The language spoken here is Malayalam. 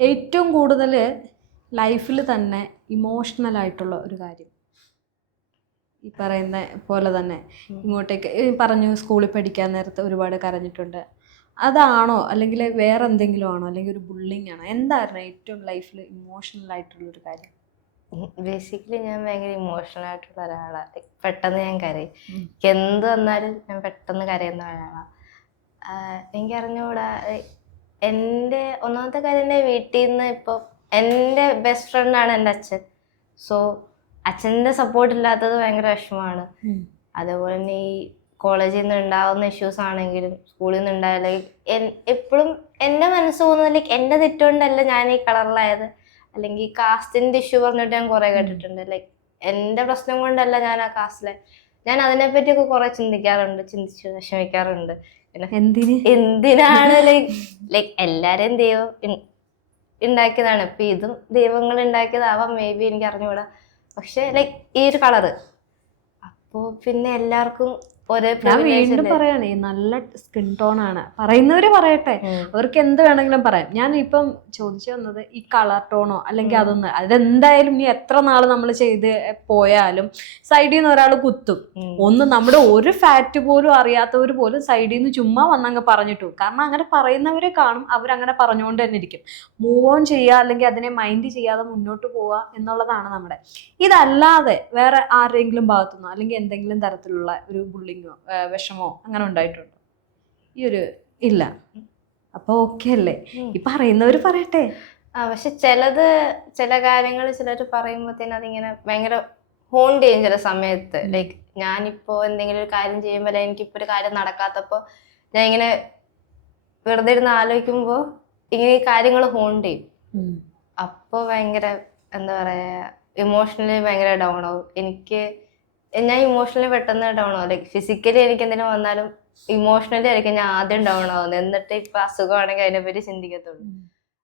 ഏറ്റവും കൂടുതൽ ലൈഫിൽ തന്നെ ഇമോഷണൽ ആയിട്ടുള്ള ഒരു കാര്യം ഈ പറയുന്ന പോലെ തന്നെ ഇങ്ങോട്ടേക്ക് പറഞ്ഞു സ്കൂളിൽ പഠിക്കാൻ നേരത്തെ ഒരുപാട് കരഞ്ഞിട്ടുണ്ട്, അതാണോ അല്ലെങ്കിൽ വേറെ എന്തെങ്കിലും ആണോ അല്ലെങ്കിൽ ഒരു ബുള്ളിങ് ആണോ, എന്തായിരുന്നു ഏറ്റവും ലൈഫിൽ ഇമോഷണൽ ആയിട്ടുള്ളൊരു കാര്യം? ബേസിക്കലി ഞാൻ ഭയങ്കര ഇമോഷണൽ ആയിട്ടുള്ള ഒരാളാണ്. പെട്ടെന്ന് ഞാൻ കരയും. എന്ത് വന്നാലും ഞാൻ പെട്ടെന്ന് കരയുന്ന ഒരാളാണ്. എനിക്കറിഞ്ഞൂടാ, എൻ്റെ ഒന്നാമത്തെ കാര്യം എൻ്റെ വീട്ടിൽ നിന്ന് ഇപ്പോൾ എൻ്റെ ബെസ്റ്റ് ഫ്രണ്ടാണ് എൻ്റെ അച്ഛൻ. സോ അച്ഛൻ്റെ സപ്പോർട്ട് ഇല്ലാത്തത് ഭയങ്കര വിഷമമാണ്. അതേപോലെ തന്നെ ഈ കോളേജിൽ നിന്ന് ഉണ്ടാകുന്ന ഇഷ്യൂസ് ആണെങ്കിലും സ്കൂളിൽ നിന്ന് ഉണ്ടായ എപ്പോഴും എൻ്റെ മനസ്സ് പോകുന്നത് ലൈക്ക് എൻ്റെ തെറ്റുകൊണ്ടല്ല ഞാൻ ഈ കളറിലായത്, അല്ലെങ്കിൽ കാസ്റ്റിൻ്റെ ഇഷ്യൂ പറഞ്ഞിട്ട് ഞാൻ കുറേ കേട്ടിട്ടുണ്ട്. ലൈക്ക് എൻ്റെ പ്രശ്നം കൊണ്ടല്ല ഞാൻ ആ കാസ്റ്റിലെ. ഞാൻ അതിനെപ്പറ്റിയൊക്കെ കുറേ ചിന്തിച്ച് വിഷമിക്കാറുണ്ട്. എന്തിനാണ് ലൈക്ക് എല്ലാവരെയും ദൈവം ഉണ്ടാക്കിയതാണ്. ഇപ്പം ഇതും ദൈവങ്ങൾ ഉണ്ടാക്കിയതാവാം, മേ ബി, എനിക്ക് അറിഞ്ഞുകൂടാ. പക്ഷെ ലൈക്ക് ഈ ഒരു കളറ് അപ്പോൾ പിന്നെ എല്ലാവർക്കും ഞാൻ വീണ്ടും പറയണേ, നല്ല സ്കിൻ ടോൺ ആണ്. പറയുന്നവര് പറയട്ടെ, അവർക്ക് എന്ത് വേണമെങ്കിലും പറയാം. ഞാൻ ഇപ്പം ചോദിച്ചു വന്നത് ഈ കളർ ടോണോ അല്ലെങ്കിൽ അതൊന്നും, അതെന്തായാലും ഇനി എത്ര നാള് നമ്മൾ ചെയ്ത് പോയാലും സൈഡിൽ നിന്ന് ഒരാൾ കുത്തും. ഒന്ന് നമ്മുടെ ഒരു ഫാറ്റ് പോലും അറിയാത്തവർ പോലും സൈഡിൽ നിന്ന് ചുമ്മാ വന്നങ്ങ് പറഞ്ഞിട്ടു. കാരണം അങ്ങനെ പറയുന്നവരെ കാണും, അവരങ്ങനെ പറഞ്ഞുകൊണ്ട് തന്നെ ഇരിക്കും. മൂവ് ഓൺ ചെയ്യുക അല്ലെങ്കിൽ അതിനെ മൈൻഡ് ചെയ്യാതെ മുന്നോട്ട് പോവുക എന്നുള്ളതാണ് നമ്മുടെ. ഇതല്ലാതെ വേറെ ആരുടെയെങ്കിലും ഭാഗത്തുനിന്നോ അല്ലെങ്കിൽ എന്തെങ്കിലും തരത്തിലുള്ള ഒരു ബുള്ളിങ്ങോ വിഷമോ അങ്ങനെ ഉണ്ടായിട്ടുണ്ടോ? ഈ ഒരു ഇല്ല. അപ്പൊ ഓക്കെ അല്ലേ, ഈ പറയുന്നവര് പറയട്ടെ. പക്ഷെ ചില കാര്യങ്ങൾ ചിലർ പറയുമ്പോഴത്തേന് അതിങ്ങനെ ഭയങ്കര ഹോണ്ട് ചെയ്യും ചില സമയത്ത്. ലൈക്ക് ഞാനിപ്പോ എന്തെങ്കിലും ഒരു കാര്യം ചെയ്യുമ്പോൾ എനിക്കിപ്പോ ഒരു കാര്യം നടക്കാത്തപ്പോ ഞാൻ ഇങ്ങനെ വെറുതെ ഇരുന്ന് ആലോചിക്കുമ്പോ ഇങ്ങനെ ഈ കാര്യങ്ങൾ ഹോണ്ട് ചെയ്യും. അപ്പൊ ഭയങ്കര എന്താ പറയാ, ഇമോഷണലി ഭയങ്കര ഡൗൺ ആവും. ഞാൻ ഇമോഷണലി പെട്ടെന്ന് ഡൗൺ ആവും. ലൈക്ക് ഫിസിക്കലി എനിക്ക് എന്തെങ്കിലും വന്നാലും ഇമോഷണലി ആയിരിക്കും ഞാൻ ആദ്യം ഡൗൺ ആവുന്നത്. എന്നിട്ട് ഇപ്പൊ അസുഖമാണെങ്കിൽ അതിനെപ്പറ്റി ചിന്തിക്കത്തുള്ളൂ.